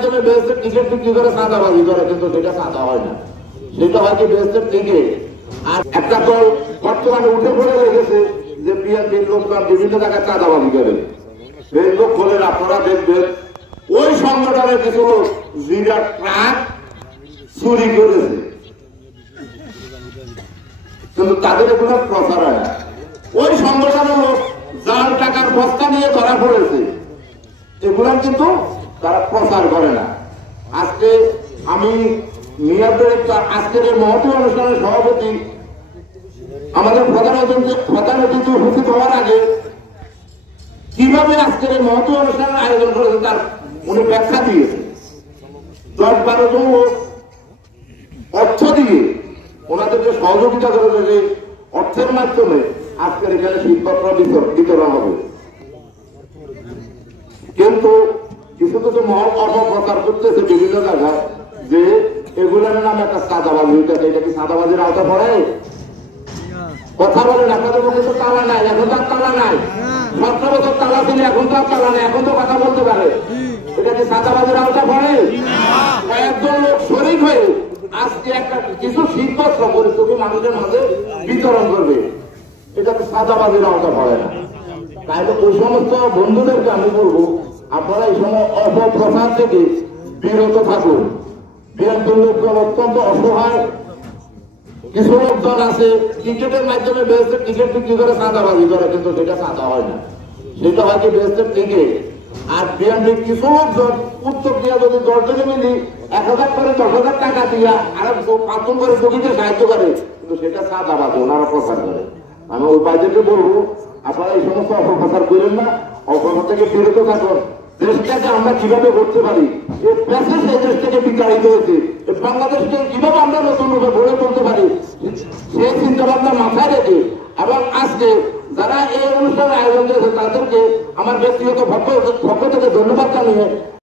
মাধ্যমে বেহেশতের টিকিট বিক্রি করে চাঁদাবাজি করে, কিন্তু সেটা চাঁদা হয় না, সেটা হয় কি বেহেশতের টিকিট। আর একটা দল বর্তমানে উঠে পড়ে লেগেছে যে বিএনপির লোকজন বিভিন্ন জায়গায় চাঁদাবাজি করে। ফেসবুক খোলেন, আপনারা দেখবেন ওই সংগঠনের কিছু লোক জিরা ট্রাক চুরি করেছে, কিন্তু তাদের এগুলো প্রচার হয় না। ওই সংগঠনের লোক জাল টাকার বস্তা নিয়ে ধরা পড়েছে, এগুলা কিন্তু তারা প্রচার করে না। আজকে আমি মিয়াদের আজকের এই মহতী অনুষ্ঠানের সভাপতি আমাদের প্রধান অতিথি উপস্থিত হওয়ার আগে কিভাবে আজকের এই মহতী অনুষ্ঠানের আয়োজন করেছে তার উনি ব্যাখ্যা দিয়েছে। 10-12 জন লোক অর্থ দিয়ে ওনাদেরকে সহযোগিতা করেছে, যে অর্থের মাধ্যমে আজকের এখানে শীতপত্র বিতরণ হবে। কিন্তু কিছু কিছু মহল অপপ্রচার করতেছে বিভিন্ন জায়গায় যে এগুলোর নামে একটা চাঁদাবাজি হইতেছে। এটা কি চাঁদাবাজির আওতা পড়ে? কথা বলেন, আপনাদের মুখে তো তালা নাই, এখন তো আর তালা নাই। 17 বছর তালা ছিল, এখন তো আর তালা নাই, এখন তো কথা বলতে পারে। এটা কি চাঁদাবাজির আওতা পড়ে? কয়েকজন লোক শরীক হয়ে আজকে একটা কিছু শীতবস্ত্র পরিস্থিতি মানুষের মাঝে বিতরণ করবে, এটা তো চাঁদাবাজির আওতা পড়ে না। তাই তো ওই সমস্ত বন্ধুদেরকে আমি বলবো, আপনারা এই সময় অপপ্রচার থেকে বিরত থাকুন। বিএনপির লোকজন অত্যন্ত অসহায়, কিছু লোকজন আছে টিকিটের মাধ্যমে বেহেশতের টিকিট বিক্রি করে চাঁদাবাজি করে, কিন্তু সেটা চাঁদা হয় না, সেটা হয় কি বেহেশতের টিকিট। আর বিএনপির কিছু লোকজন উত্তর দিয়া যদি 10 জনে মিলি 1000 করে 10,000 টাকা দিয়া আর 5 করে চকিতে সাহায্য করে, কিন্তু সেটা চাঁদাবাজি, ওনারা প্রচার করে। আমি ওই বাইদেরকে বলবো, আপনারা এই সমস্ত অপপ্রচার করেন না, অপপ্রচার থেকে বিরত থাকুন। দেশটাকে আমরা কিভাবে করতে পারি, এই প্যাসেজ এই দেশ থেকে বিতাড়িত হয়েছে, বাংলাদেশকে কিভাবে আমরা নতুন রূপে গড়ে তুলতে পারি, সেই চিন্তা ভাবনা মাথায় রেখে এবং আজকে যারা এই অনুষ্ঠানের আয়োজন করেছে তাদেরকে আমার ব্যক্তিগত পক্ষ থেকে ধন্যবাদ জানিয়ে